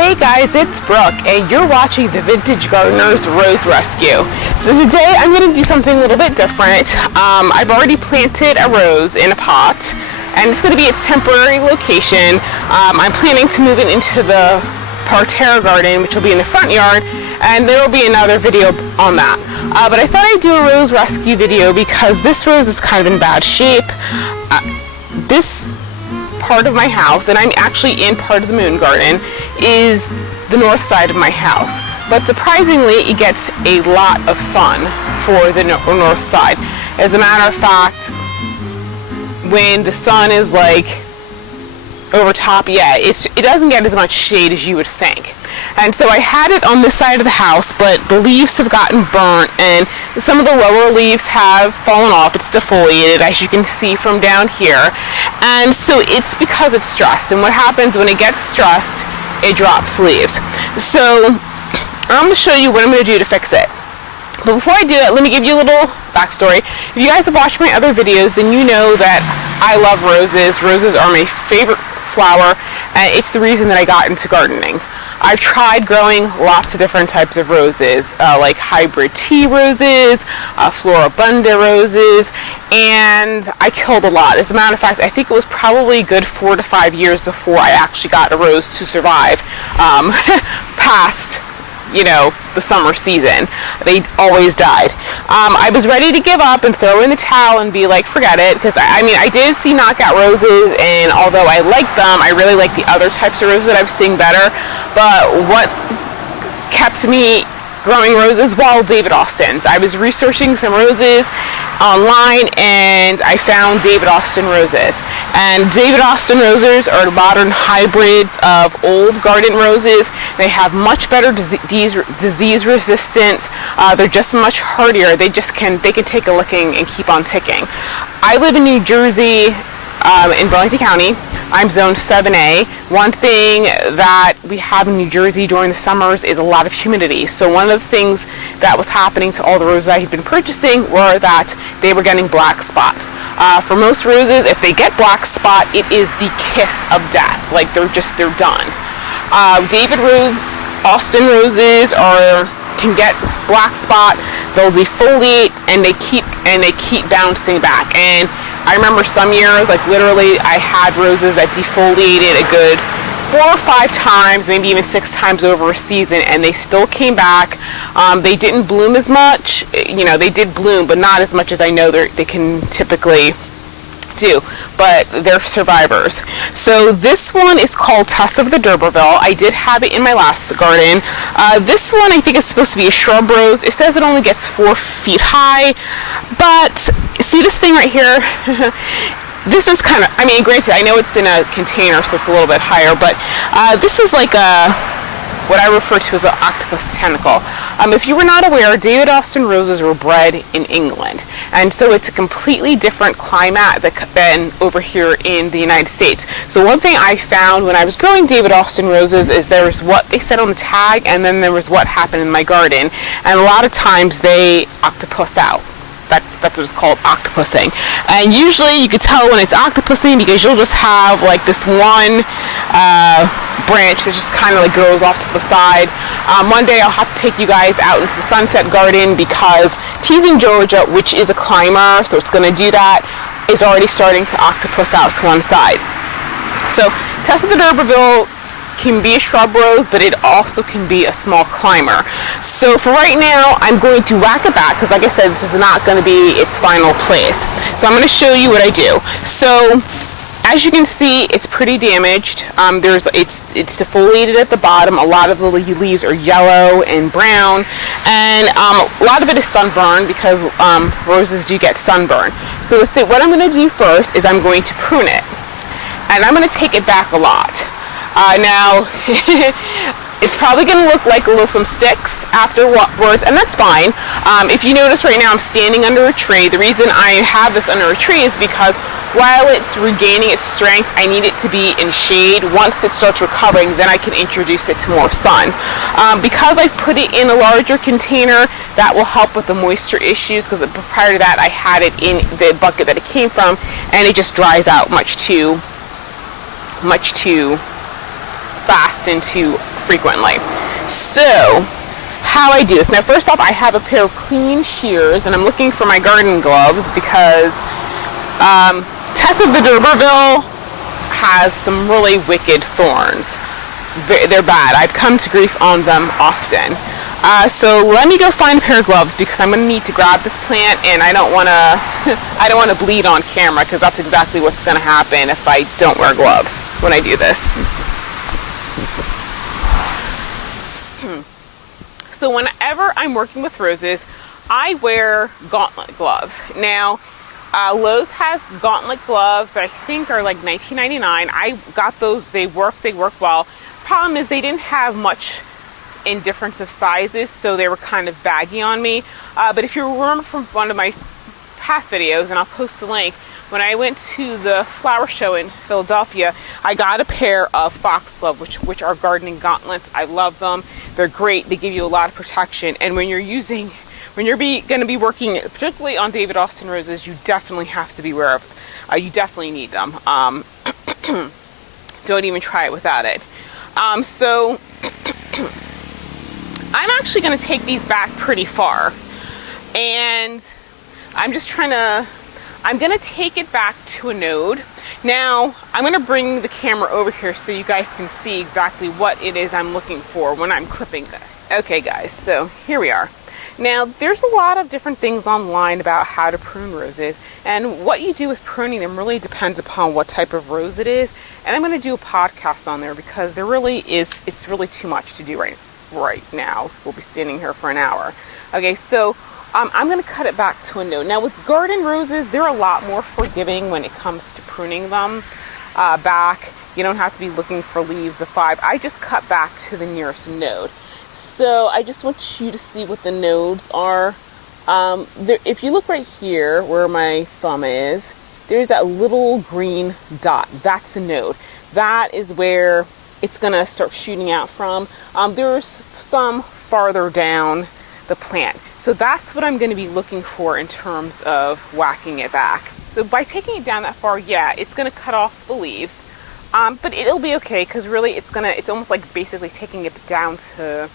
Hey guys, it's Brooke, and you're watching the Vintage Gardener's Rose Rescue. So today I'm going to do something a little bit different. I've already planted a rose in a pot, and it's going to be a temporary location. I'm planning to move it into the parterre garden, which will be in the front yard, and there will be another video on that. But I thought I'd do a rose rescue video because this rose is kind of in bad shape. This part of my house, and I'm actually in part of the moon garden, is the north side of my house, but surprisingly it gets a lot of sun for the north side. As a matter of fact, when the sun is like over top, it doesn't get as much shade as you would think. And so I had it on this side of the house, but the leaves have gotten burnt and some of the lower leaves have fallen off. It's defoliated, as you can see from down here. And so it's because it's stressed. And what happens when it gets stressed, it drops leaves. So I'm going to show you what I'm going to do to fix it. But before I do that, let me give you a little backstory. If you guys have watched my other videos, then you know that I love roses. Roses are my favorite flower, and it's the reason that I got into gardening. I've tried growing lots of different types of roses, like hybrid tea roses, floribunda roses, and I killed a lot. As a matter of fact, I think it was probably a good 4 to 5 years before I actually got a rose to survive past, the summer season. They always died. I was ready to give up and throw in the towel and be like, forget it, because I did see knockout roses, and although I like them, I really like the other types of roses that I'm seeing better. But what kept me growing roses? Well, David Austin's. I was researching some roses online and I found David Austin roses. And David Austin roses are modern hybrids of old garden roses. They have much better disease resistance. They're just much hardier. They can take a licking and keep on ticking. I live in New Jersey, in Burlington County. I'm zoned 7A. One thing that we have in New Jersey during the summers is a lot of humidity. So one of the things that was happening to all the roses I had been purchasing were that they were getting black spot. For most roses, if they get black spot, it is the kiss of death. Like they're done. David Austin roses can get black spot. They'll defoliate and they keep bouncing back. And I remember some years, like literally, I had roses that defoliated a good 4 or 5 times, maybe even 6 times over a season, and they still came back. They didn't bloom as much. They did bloom, but not as much as I know they can typically do, but they're survivors. So this one is called Tess of the D'Urberville. I did have it in my last garden. This one I think is supposed to be a shrub rose. It says it only gets 4 feet high, but see this thing right here? This is kind of, granted, I know it's in a container, so it's a little bit higher, but this is like what I refer to as an octopus tentacle. If you were not aware, David Austin roses were bred in England, and so it's a completely different climate than over here in the United States. So one thing I found when I was growing David Austin roses is there was what they said on the tag, and then there was what happened in my garden, and a lot of times they octopus out. That's what it's called, octopusing. And usually you could tell when it's octopusing because you'll just have like this one branch that just kind of like goes off to the side. One day I'll have to take you guys out into the Sunset Garden because Teasing Georgia, which is a climber, so it's going to do that, is already starting to octopus out to one side. So Tess of the D'Urberville can be a shrub rose, but it also can be a small climber. So for right now, I'm going to rack it back because, like I said, this is not going to be its final place. So I'm going to show you what I do. So as you can see, it's pretty damaged. It's defoliated at the bottom. A lot of the leaves are yellow and brown, and a lot of it is sunburn because roses do get sunburn. So what I'm going to do first is I'm going to prune it, and I'm going to take it back a lot. Now, it's probably going to look like some sticks afterwards, and that's fine. If you notice right now, I'm standing under a tree. The reason I have this under a tree is because while it's regaining its strength, I need it to be in shade. Once it starts recovering, then I can introduce it to more sun. Because I put it in a larger container, that will help with the moisture issues, because prior to that, I had it in the bucket that it came from, and it just dries out much too fast and too frequently. So how I do this. Now, first off, I have a pair of clean shears, and I'm looking for my garden gloves because Tessa the D'Urberville has some really wicked thorns. They're bad. I've come to grief on them often. So let me go find a pair of gloves because I'm going to need to grab this plant, and I don't want to I don't want to bleed on camera because that's exactly what's going to happen if I don't wear gloves when I do this. So whenever I'm working with roses, I wear gauntlet gloves. Now, Lowe's has gauntlet gloves that I think are like $19.99. I got those. They work well. Problem is they didn't have much in difference of sizes, so they were kind of baggy on me. But if you remember from one of my past videos, and I'll post a link, when I went to the flower show in Philadelphia, I got a pair of foxglove, which are gardening gauntlets. I love them. They're great. They give you a lot of protection. And when you're going to be working, particularly on David Austin roses, you definitely have to be aware of. You definitely need them. Don't even try it without it. So I'm actually going to take these back pretty far, and I'm going to take it back to a node. Now, I'm going to bring the camera over here so you guys can see exactly what it is I'm looking for when I'm clipping this. Okay guys, so here we are. Now, there's a lot of different things online about how to prune roses, and what you do with pruning them really depends upon what type of rose it is, and I'm going to do a podcast on there because it's really too much to do right now. We'll be standing here for an hour. Okay, so I'm going to cut it back to a node. Now, with garden roses, they're a lot more forgiving when it comes to pruning them back. You don't have to be looking for leaves of 5. I just cut back to the nearest node. So I just want you to see what the nodes are. If you look right here where my thumb is, there's that little green dot. That's a node. That is where it's going to start shooting out from. There's some farther down the plant. So that's what I'm going to be looking for in terms of whacking it back. So by taking it down that far, yeah, it's going to cut off the leaves. But it'll be okay because really it's almost like basically taking it down to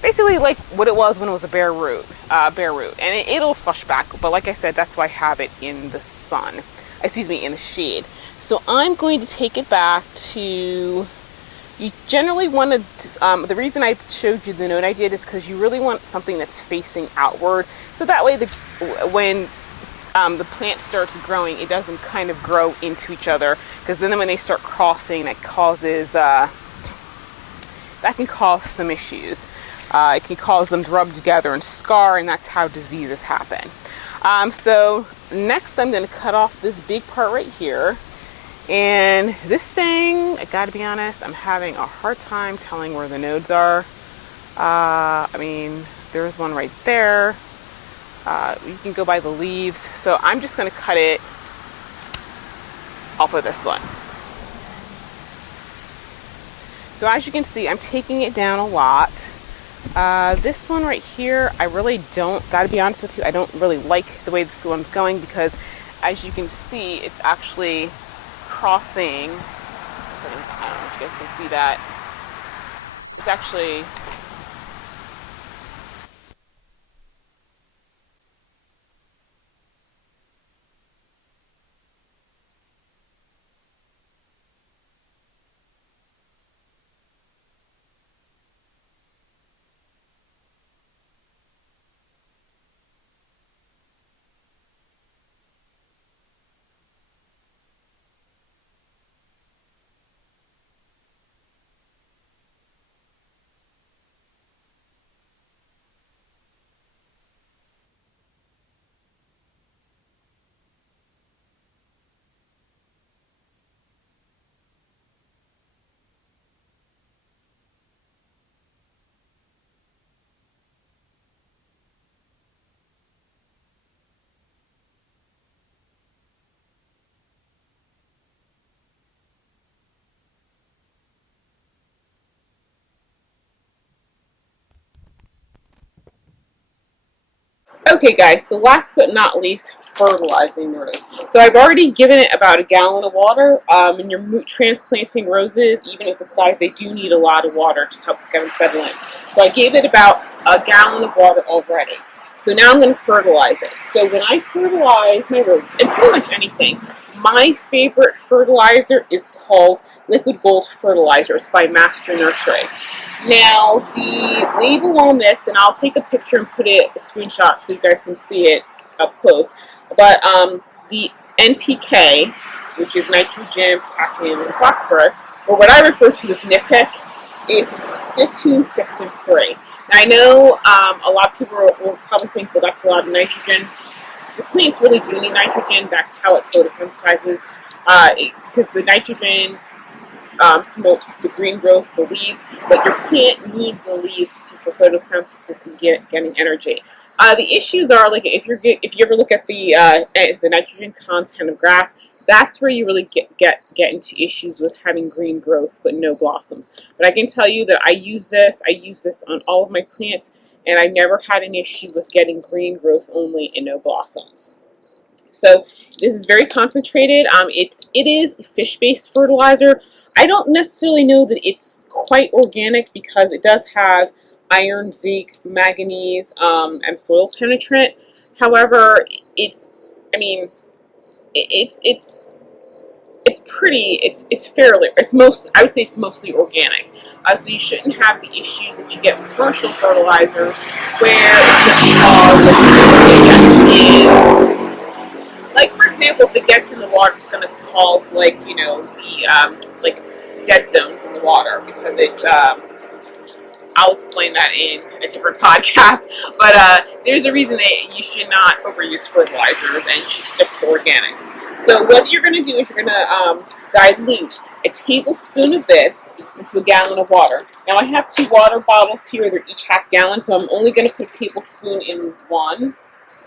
basically like what it was when it was a bare root. And it'll flush back. But like I said, that's why I have it in the sun. In the shade. So I'm going to take it back to, you generally want to, the reason I showed you the node I did is because you really want something that's facing outward. So that way when the plant starts growing, it doesn't kind of grow into each other, because then when they start crossing, that can cause some issues. It can cause them to rub together and scar, and that's how diseases happen. So next I'm going to cut off this big part right here. And this thing, I gotta be honest, I'm having a hard time telling where the nodes are. There's one right there. You can go by the leaves. So I'm just gonna cut it off of this one. So as you can see, I'm taking it down a lot. This one right here, I really don't, gotta be honest with you, I don't really like the way this one's going because as you can see, it's actually crossing. I don't know if you guys can see that. It's actually okay, guys. So last but not least, fertilizing the rose. So I've already given it about a gallon of water. And you're transplanting roses, even at the size, they do need a lot of water to help get them settle in. So I gave it about a gallon of water already. So now I'm going to fertilize it. So when I fertilize my roses, and pretty much anything, my favorite fertilizer is called Liquid Gold Fertilizer. It's by Master Nursery. Now, the label on this, and I'll take a picture and put it a screenshot so you guys can see it up close, but the NPK, which is nitrogen, potassium, and phosphorus, or what I refer to as NPK, is 15, 6, and 3. Now, I know a lot of people will probably think, well, that's a lot of nitrogen. The plants really do need nitrogen. That's how it photosynthesizes, because the nitrogen promotes the green growth of the leaves, but your plant needs the leaves for photosynthesis and getting energy. The issues are, like, if you ever look at the nitrogen content of grass, that's where you really get into issues with having green growth but no blossoms. But I can tell you that I use this on all of my plants, and I never had an issue with getting green growth only and no blossoms. So this is very concentrated. It is a fish-based fertilizer. I don't necessarily know that it's quite organic because it does have iron, zinc, manganese, and soil penetrant. However, I would say it's mostly organic. So you shouldn't have the issues that you get with commercial fertilizers, where like, for example, if it gets in the water, it's going to cause, like, like dead zones in the water, because it's I'll explain that in a different podcast, but there's a reason that you should not overuse fertilizers and you should stick to organics. So what you're going to do is you're going to dilute a tablespoon of this into a gallon of water. Now, I have 2 water bottles here. They're each half gallon, so I'm only going to put a tablespoon in one.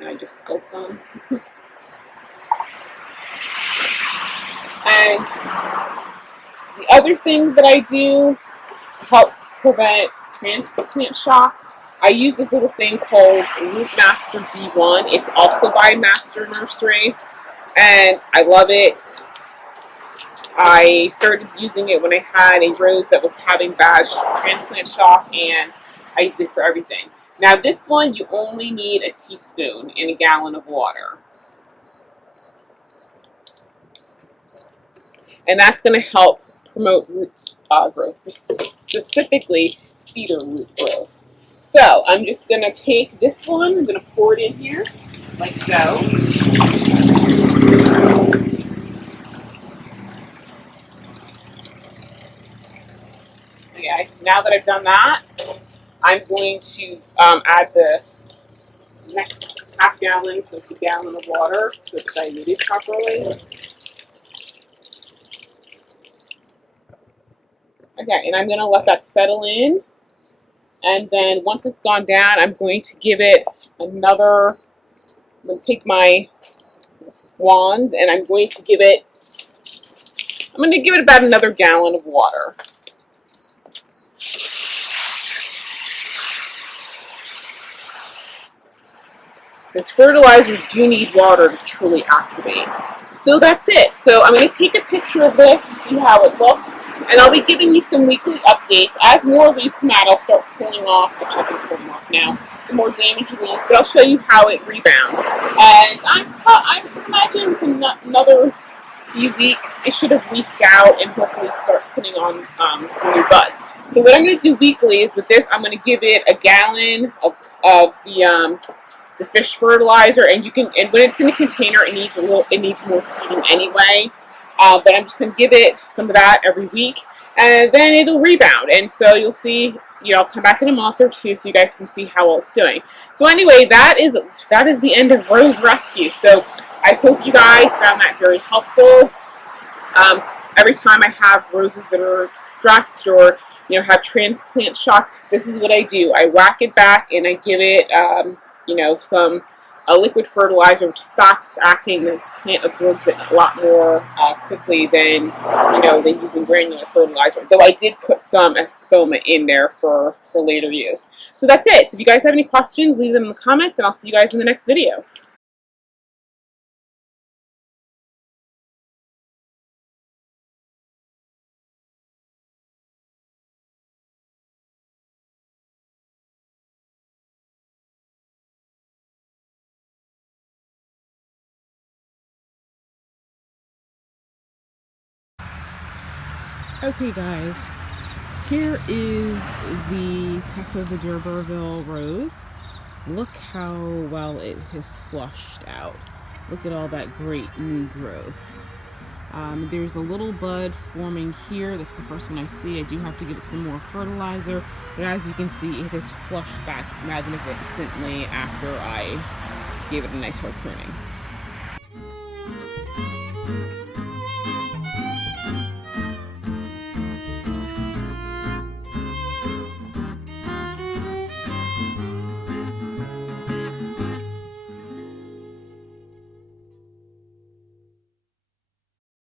And I just spilled some. And the other thing that I do to help prevent transplant shock, I use this little thing called Root Master B1. It's also by Master Nursery, and I love it. I started using it when I had a rose that was having bad transplant shock, and I use it for everything. Now, this one, you only need a teaspoon in a gallon of water. And that's going to help promote root growth, specifically feeder root growth. So I'm just going to take this one, I'm going to pour it in here, like so. Okay, now that I've done that, I'm going to add the next half gallon, so it's a gallon of water, so it's diluted properly. Okay, and I'm going to let that settle in, and then once it's gone down, I'm going to give it another, I'm going to take my wand, and I'm going to give it about another gallon of water. Because fertilizers do need water to truly activate. So that's it. So I'm going to take a picture of this and see how it looks. And I'll be giving you some weekly updates. As more leaves come out, I'll start pulling off, which I'll be pulling off now, the more damaged leaves, but I'll show you how it rebounds. And I imagine within another few weeks, it should have leafed out and hopefully start putting on some new buds. So what I'm going to do weekly is with this, I'm going to give it a gallon of the fish fertilizer, and when it's in a container, it needs more feeding anyway. But I'm just going to give it some of that every week, and then it'll rebound. And so you'll see, I'll come back in a month or two so you guys can see how well it's doing. So anyway, that is the end of Rose Rescue. So I hope you guys found that very helpful. Every time I have roses that are stressed or have transplant shock, this is what I do. I whack it back and I give it some liquid fertilizer, which stops acting. The plant absorbs it a lot more quickly than using granular fertilizer. Though I did put some espoma in there for later use. So that's it. So if you guys have any questions, leave them in the comments, and I'll see you guys in the next video. Okay guys, here is the Tessa the D'Urberville rose. Look how well it has flushed out. Look at all that great new growth. There's a little bud forming here. That's the first one I see. I do have to give it some more fertilizer, but as you can see, it has flushed back magnificently after I gave it a nice hard pruning.